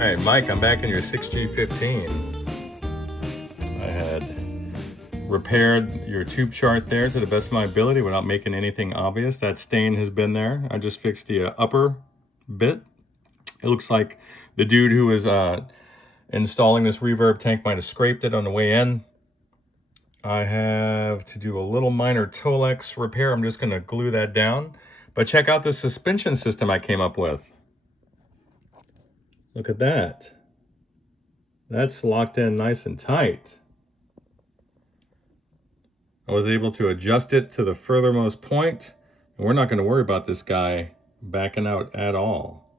All right, Mike, I'm back in your 6G15. I had repaired your tube chart there to the best of my ability without making anything obvious. That stain has been there. I just fixed the upper bit. It looks like the dude who was installing this reverb tank might have scraped it on the way in. I have to do a little minor Tolex repair. I'm just going to glue that down. But check out the suspension system I came up with. Look at that. That's locked in nice and tight. I was able to adjust it to the furthermost point, and we're not going to worry about this guy backing out at all.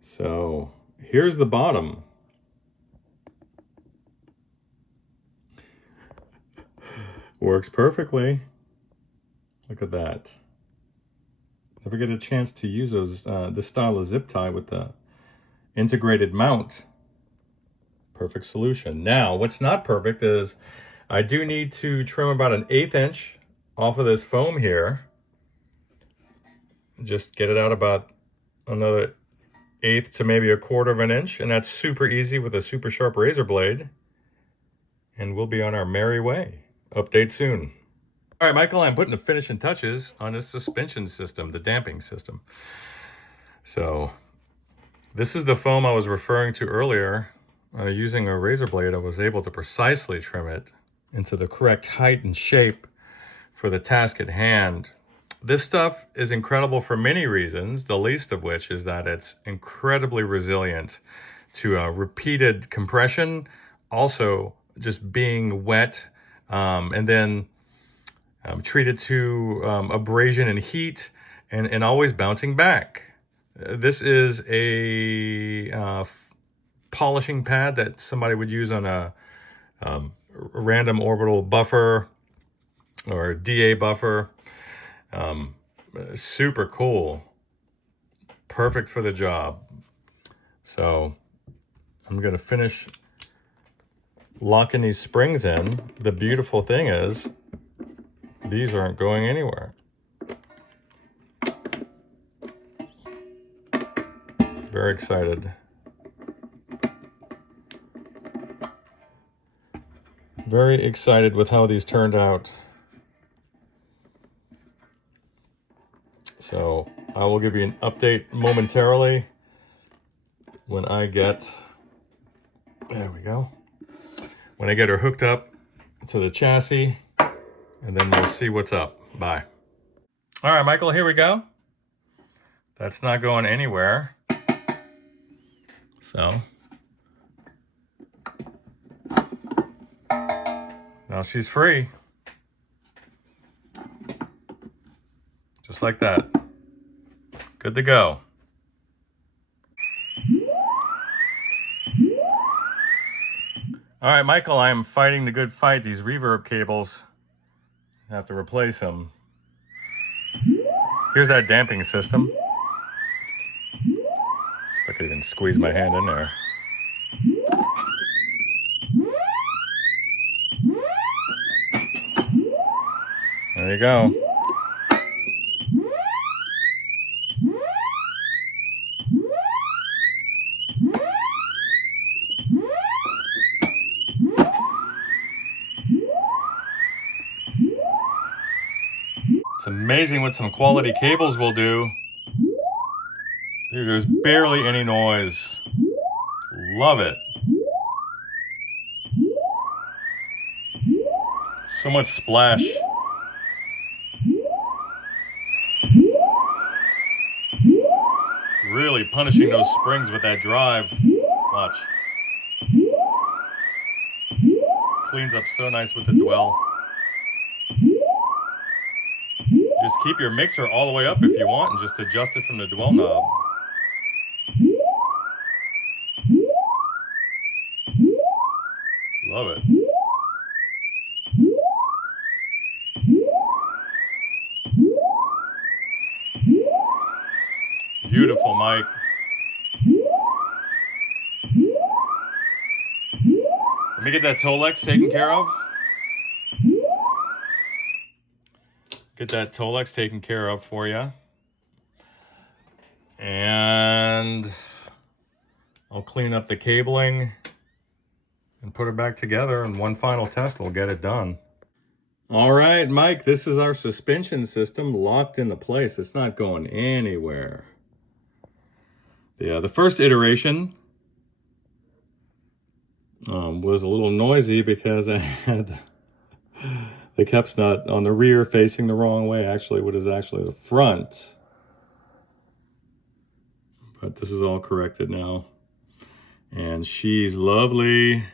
So here's the bottom. Works perfectly. Look at that. Never get a chance to use those this style of zip tie with the integrated mount. Perfect solution. Now, what's not perfect is I do need to trim about an 1/8 inch off of this foam here. Just get it out about another 1/8 to maybe 1/4 of an inch, and that's super easy with a super sharp razor blade. And we'll be on our merry way. Update soon. All right, Michael, I'm putting the finishing touches on this suspension system, the damping system. So this is the foam I was referring to earlier. Using a razor blade, I was able to precisely trim it into the correct height and shape for the task at hand. This stuff is incredible for many reasons, the least of which is that it's incredibly resilient to repeated compression, also just being wet, and then treated to abrasion and heat, and always bouncing back. This is a polishing pad that somebody would use on a random orbital buffer or DA buffer. Super cool. Perfect for the job. So I'm going to finish locking these springs in. The beautiful thing is these aren't going anywhere. Very excited. Very excited with how these turned out. So I will give you an update momentarily when I get, there we go, when I get her hooked up to the chassis, and then we'll see what's up. Bye. All right, Michael, here we go. That's not going anywhere. So now she's free. Just like that. Good to go. All right, Michael, I am fighting the good fight. These reverb cables, I have to replace them. Here's that damping system. See if I can even squeeze my hand in there. There you go. It's amazing what some quality cables will do. Dude, there's barely any noise. Love it. So much splash. Really punishing those springs with that drive. Watch. Cleans up so nice with the dwell. Just keep your mixer all the way up if you want and just adjust it from the dwell knob. Love it. Beautiful, Mike. Let me get that Tolex taken care of. Get that Tolex taken care of for you. And I'll clean up the cabling and put it back together, and one final test will get it done. All right, Mike, this is our suspension system locked into place. It's not going anywhere. Yeah, the first iteration was a little noisy because I had the caps nut on the rear facing the wrong way, actually what is actually the front. But this is all corrected now. And she's lovely.